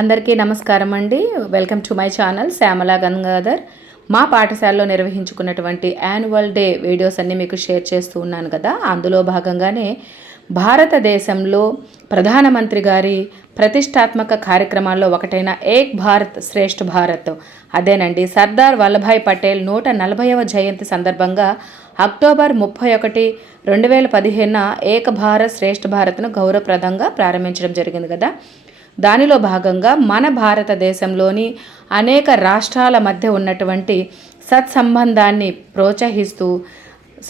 అందరికీ నమస్కారం అండి. Welcome to my channel Shyamala Gangadhar. మా పాఠశాలలో నిర్వహించుకున్నటువంటి యాన్యువల్ డే వీడియోస్ అన్నీ మీకు షేర్ చేస్తూ ఉన్నాను కదా. అందులో భాగంగానే భారతదేశంలో ప్రధానమంత్రి గారి ప్రతిష్టాత్మక కార్యక్రమాల్లో ఒకటైన ఏక్ భారత్ శ్రేష్ఠ భారత్, అదేనండి సర్దార్ వల్లభాయ్ పటేల్ 140వ జయంతి సందర్భంగా అక్టోబర్ 31, 2015 ఏక్ భారత్ శ్రేష్ఠ భారత్ను గౌరవప్రదంగా ప్రారంభించడం జరిగింది కదా. దానిలో భాగంగా మన భారతదేశంలోని అనేక రాష్ట్రాల మధ్య ఉన్నటువంటి సత్సంబంధాన్ని ప్రోత్సహిస్తూ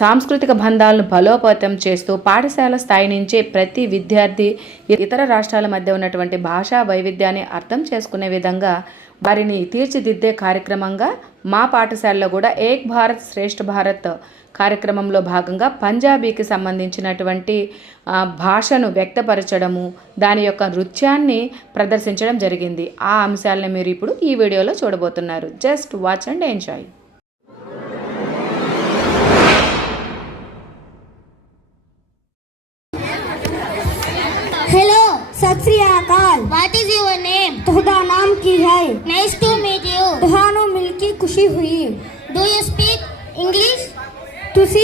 సాంస్కృతిక బంధాలను బలోపేతం చేస్తూ పాఠశాల స్థాయి నుంచే ప్రతి విద్యార్థి ఇతర రాష్ట్రాల మధ్య ఉన్నటువంటి భాషా వైవిధ్యాన్ని అర్థం చేసుకునే విధంగా వారిని తీర్చిదిద్దే కార్యక్రమంగా మా పాఠశాలలో కూడా ఏక్ భారత్ శ్రేష్ఠ భారత్ కార్యక్రమంలో భాగంగా పంజాబీకి సంబంధించినటువంటి భాషను వ్యక్తపరచడము, దాని యొక్క నృత్యాన్ని ప్రదర్శించడం జరిగింది. ఆ అంశాలను మీరు ఇప్పుడు ఈ వీడియోలో చూడబోతున్నారు. Just watch and enjoy. Hello, सत श्री अकाल. What is your name? तुहरा नाम की है? Nice to meet you. तुहानू मिलके खुशी हुई. Do you speak English? तुसी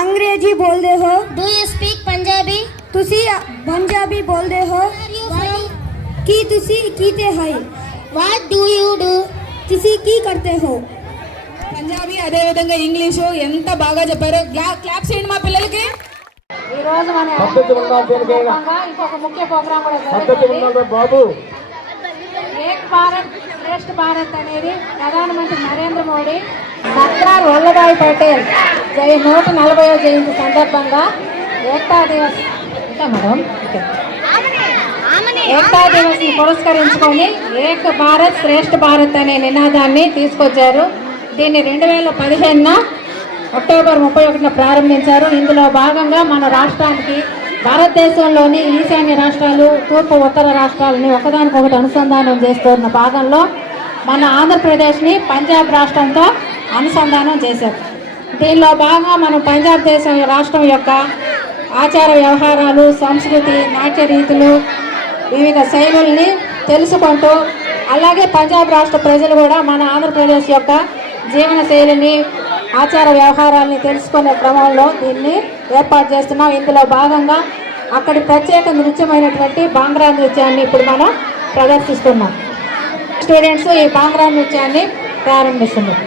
अंग्रेजी बोलते हो? Do you speak Punjabi? तुसी पंजाबी बोलते हो? की तुसी कीते है? What do you do? तुसी की करते हो? పంజాబీ అదే విధంగా ఇంగ్లీషు ఎంత బాగా చెప్పారు. క్లాప్స్ చేయండి మా పిల్లలకి. ఈ రోజు మన ఇంకొక ముఖ్య ప్రోగ్రామ్ కూడా జరుగుతుంది. బాబు ఏక్ భారత్ శ్రేష్ఠ భారత్ అనేది ప్రధానమంత్రి నరేంద్ర మోడీ సర్దార్ వల్లభాయ్ పటేల్ 140వ జయంతి సందర్భంగా ఏకతా దివస్ ఏకతా దివస్ ని పురస్కరించుకొని ఏక్ భారత్ శ్రేష్ఠ భారత్ అనే నినాదాన్ని తీసుకొచ్చారు. దీన్ని 2015 అక్టోబర్ 31 ప్రారంభించారు. ఇందులో భాగంగా మన రాష్ట్రానికి భారతదేశంలోని ఈశాన్య రాష్ట్రాలు, తూర్పు ఉత్తర రాష్ట్రాలని ఒకదానికొకటి అనుసంధానం చేస్తున్న భాగంలో మన ఆంధ్రప్రదేశ్ని పంజాబ్ రాష్ట్రంతో అనుసంధానం చేశారు. దీనిలో భాగంగా మనం పంజాబ్ రాష్ట్రం యొక్క ఆచార వ్యవహారాలు, సంస్కృతి, నాట్య రీతులు, వివిధ శైలుల్ని తెలుసుకుంటూ, అలాగే పంజాబ్ రాష్ట్ర ప్రజలు కూడా మన ఆంధ్రప్రదేశ్ యొక్క జీవన శైలిని, ఆచార వ్యవహారాలని తెలుసుకునే క్రమంలో దీన్ని ఏర్పాటు చేస్తున్నాం. ఇందులో భాగంగా అక్కడి ప్రత్యేక నృత్యమైనటువంటి బాంగ్రా నృత్యాన్ని ఇప్పుడు మనం ప్రదర్శిస్తున్నాం. స్టూడెంట్స్ ఈ బాంగ్రా నృత్యాన్ని ప్రారంభిస్తున్నారు.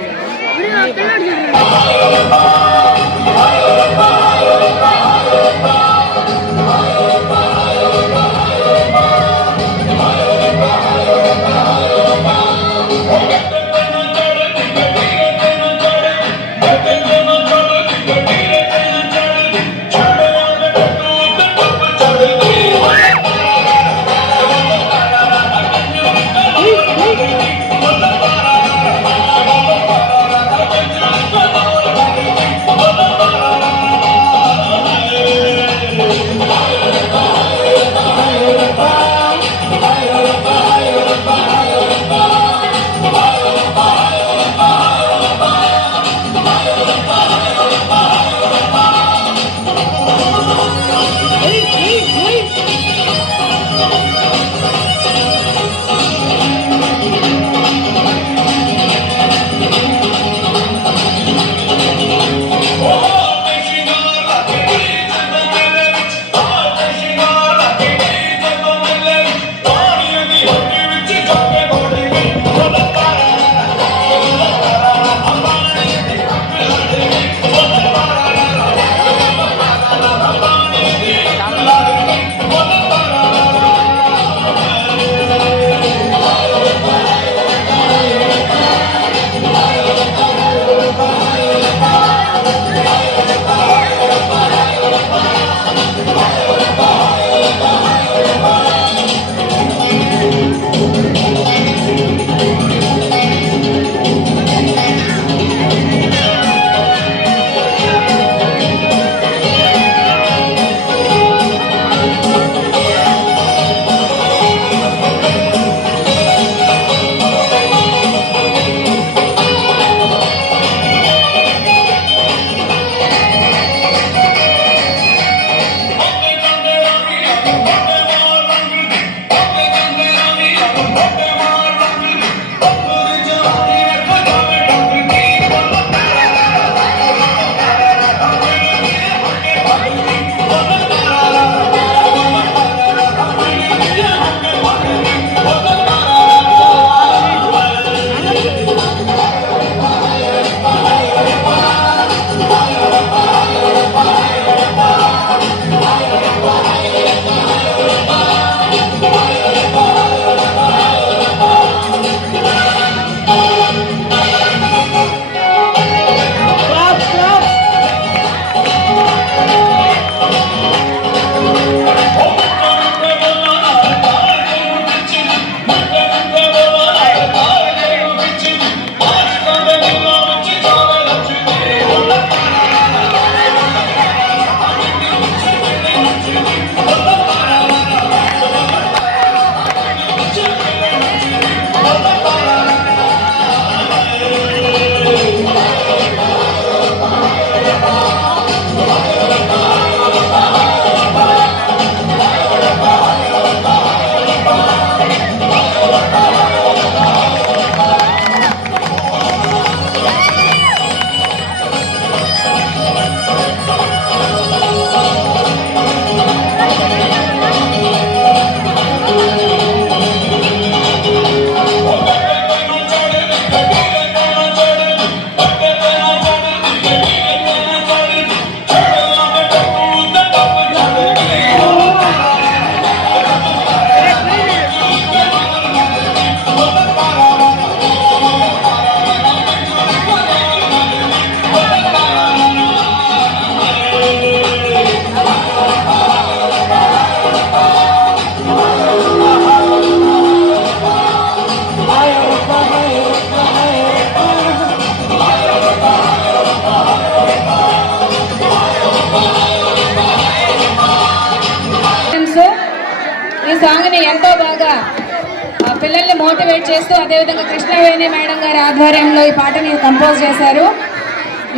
మోటివేట్ చేస్తూ అదేవిధంగా కృష్ణవేణి మేడం గారి ఆధ్వర్యంలో ఈ పాటని కంపోజ్ చేశారు.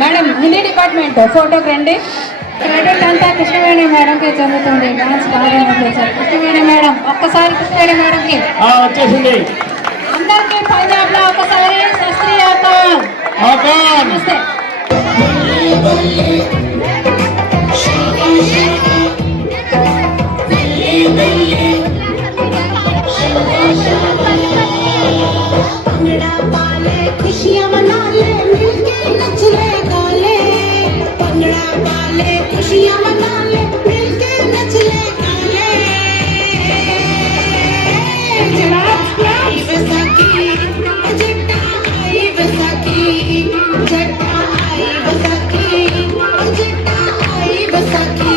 మేడం హిందీ డిపార్ట్మెంట్ ఫోటోకి రండి. క్రెడిట్ అంతా కృష్ణవేణి మేడంకి చెందుతుంది. డాన్స్ బాగా చేశారు కృష్ణవేణి మేడం. ఒక్కసారి కృష్ణవేణి మేడంకి వచ్చేసింది. అందరికీ పంజాబ్ లో ఒకసారి సత్ శ్రీ అకాల్. నమస్తే. पंगड़ा पाले खुशियां मना ले मिलके नच ले गा ले पंगड़ा पाले खुशियां मना ले मिलके नच ले गा ले आई वैसाखी जट्टा आई वैसाखी जट्टा आई वैसाखी जट्टा आई वैसाखी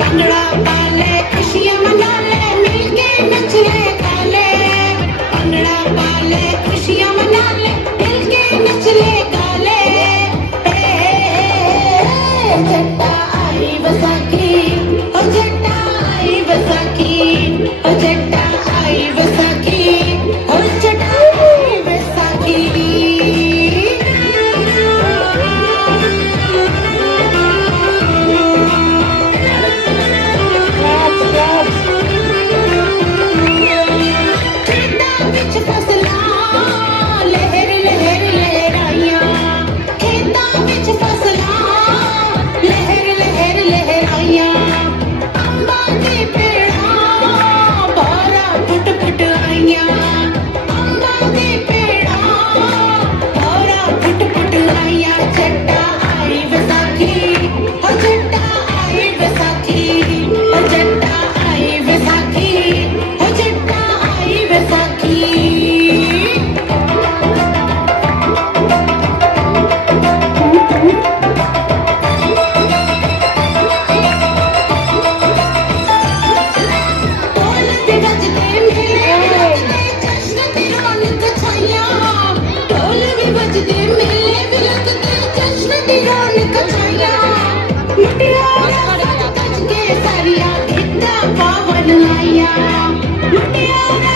पंगड़ा पाले खुशियां मना ले मिलके नच ले गा ले पंगड़ा पाले खुशियां मना ले मिलके नच ले गा ले जट्टा आई वैसाखी ओ जट्टा आई वैसाखी ओ जट्टा आई वैसाखी ओ जट्टा आई वैसाखी खेतां विच फसलां लहर लहर लहराइयां खेतां विच फसलां लहर लहर लहराइयां अंबां दे पेड़ां बारां फुट फुट आइयां अंबां दे पेड़ां बारां फुट फुट आइयां जट्टा आई वैसाखी ओ जट्टा आई वैसाखी ओ जट्टा आई वैसाखी ओ जट्टा आई वैसाखी ढोल भी बजते मेले लगते जश्न ते रौनक छाइयां ढोल भी बजते मेले भी लगते जश्न ते रौनक छाइयां मुटियारा सज के सारिया गिद्दा पावन आइयां मुटियारा